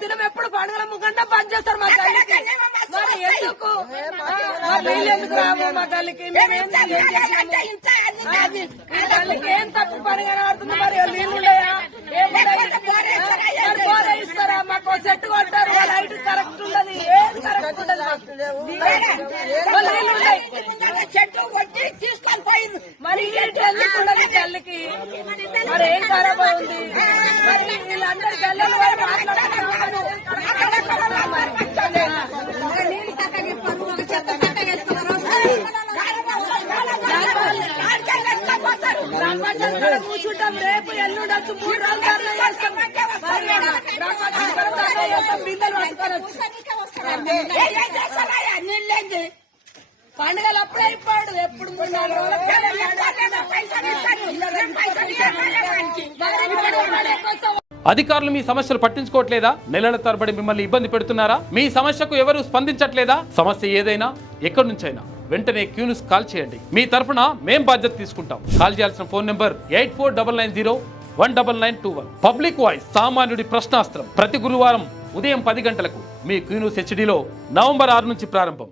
దినం ఎప్పుడు పండుగల ముఖంగా బంద్ చేస్తారు మా తల్లికి. మరి ఎందుకు నీళ్ళు ఎందుకు రావు మా తల్లికి? మేమేం తల్లికి ఏం తప్పు పని కనబడుతుంది? మరి నీళ్ళు ఉన్నాయా? బోరే ఇస్తారా? మాకు చెట్టు కొట్టారు, వాళ్ళ హైట్ కరెక్ట్ ఉండదు, ఏది కరెక్ట్ ఉండదు. నీళ్ళు ఉన్నాయి, చెట్టు కొట్టి తీసుకొని పోయింది. మరి ఎందుకు ఉండదు తల్లికి? మరి ఏం ఖరాబ్ ఉంది? మరి వీళ్ళందరూ గల్లలు మాట్లాడుతున్నారు. కూర్చుంటాం, రేపు ఎల్లుండొచ్చు, 3 రోజులు చేస్తాం. పండుగలు అప్పుడే అయిపోయాడు. ఎప్పుడు 3-4 రోజులు అధికారులు మీ సమస్యలు పట్టించుకోవట్లేదా? నెలల తరబడి మిమ్మల్ని ఇబ్బంది పెడుతున్నారా? మీ సమస్యకు ఎవరు స్పందించట్లేదా? సమస్య ఏదైనా ఎక్కడి నుంచైనా వెంటనే క్యూన్యూస్ కాల్ చేయండి. మీ తరఫున మేం బాధ్యత తీసుకుంటాం. కాల్ చేయాల్సిన ఫోన్ నెంబర్ 8499019921. పబ్లిక్ వాయిస్, సామాన్యుడి ప్రశ్నాస్త్రం. ప్రతి గురువారం ఉదయం 10 గంటలకు మీ క్యూన్యూస్ హెచ్డీలో నవంబర్ 6 నుంచి ప్రారంభం.